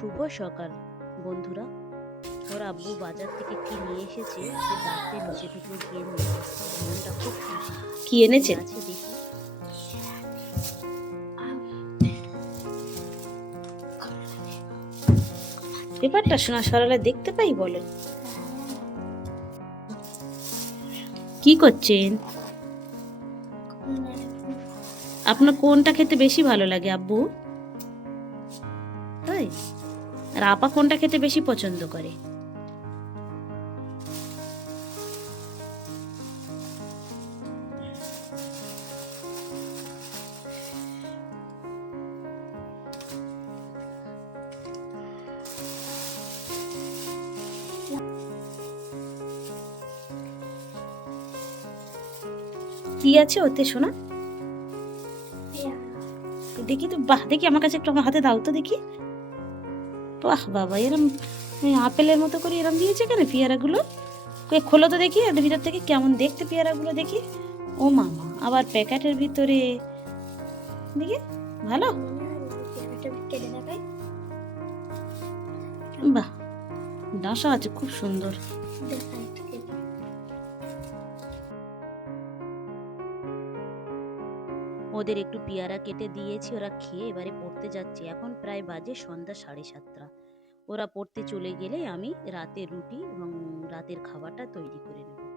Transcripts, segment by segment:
শুভ সকাল। বন্ধুরা ওর আব্বু বাজার থেকে কি নিয়ে এসেছে? সে দাঁতে নিচে থেকে গিয়ে নিয়ে এসেছে। মনটা খুব খুশি। কি এনেছেন আছে দেখি। পেপারটা শোনা সরলা দেখতে পাই বলেন কি করছেন? আপনার কোনটা খেতে বেশি ভালো লাগে আব্বু? তাই আর আপা কোনটা খেতে বেশি পছন্দ করে? কি আছে ওতে শোনা দেখি তো বাহ দেখি আমার কাছে একটু আমার হাতে দাও তো দেখি। বাহ, বাবা, এরম আপেলের মতো করে এরম দিয়েছে কেন পেয়ারাগুলো? খোলো তো দেখি এর ভিতর থেকে কেমন দেখতে পেয়ারাগুলো দেখি। ও মামা, আবার প্যাকেটের ভিতরে। দেখি, ভালো? বাহ, ডাসা আছে, খুব সুন্দর। ওদের একটু পেয়ারা কেটে দিয়েছি, ওরা খেয়ে এবারে পড়তে যাচ্ছে। এখন প্রায় বাজে সন্ধ্যা সাড়ে সাতটা। ওরা পড়তে চলে গেলে আমি রাতে রুটি এবং রাতের খাবারটা তৈরি করে নেব।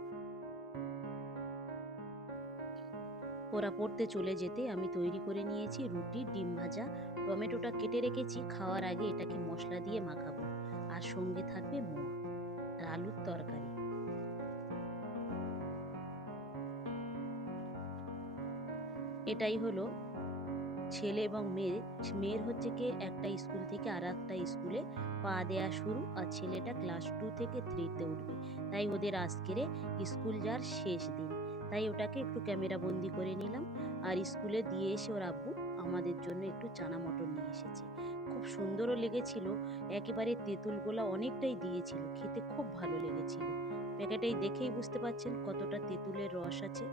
ওরা পড়তে চলে যেতে আমি তৈরি করে নিয়েছি রুটি, ডিম ভাজা, টমেটোটা কেটে রেখেছি, খাওয়ার আগে এটাকে মশলা দিয়ে মাখাবো। আর সঙ্গে থাকবে মোয়া। আর আলুর তরকারি। এটাই হলো ছেলে এবং মেয়ে। মেয়ের হচ্ছে কি একটা স্কুল থেকে আর একটা স্কুলে পা দেয়া শুরু আর ছেলেটা ক্লাস টু থেকে থ্রিতে উঠবে। তাই ওদের আজকের স্কুল যাওয়ার শেষ দিন। তাই ওটাকে একটু ক্যামেরা বন্দি করে নিলাম আর স্কুলে দিয়ে এসে ওর আব্বু আমাদের জন্য একটু চানা মটর নিয়ে এসেছে। খুব সুন্দরও লেগেছিল, একেবারে তেঁতুলগুলা অনেকটাই দিয়েছিল, খেতে খুব ভালো লেগেছিল। প্যাকেটেই দেখেই বুঝতে পারছেন কতটা তেঁতুলের রস আছে।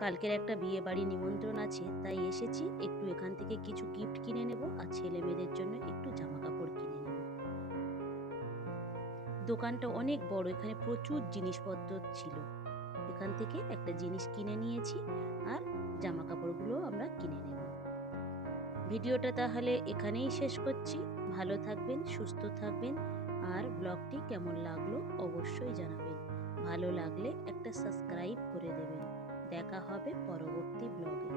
কালকের একটা বিয়ে বাড়ি নিমন্ত্রণ আছে, তাই এসেছি। একটু এখান থেকে কিছু গিফট কিনে নেব আর ছেলে মেয়েদের জন্য একটু জামা কাপড় কিনে নেব। দোকানটা অনেক বড়, এখানে প্রচুর জিনিসপত্র ছিল। এখান থেকে একটা জিনিস কিনে নিয়েছি আর জামা কাপড়গুলো আমরা কিনে নেব। ভিডিওটা তাহলে এখানেই শেষ করছি। ভালো থাকবেন, সুস্থ থাকবেন আর ব্লগটি কেমন লাগল অবশ্যই জানাবেন। ভালো লাগলে একটা সাবস্ক্রাইব করে দেবেন। দেখা হবে পরবর্তী ব্লগে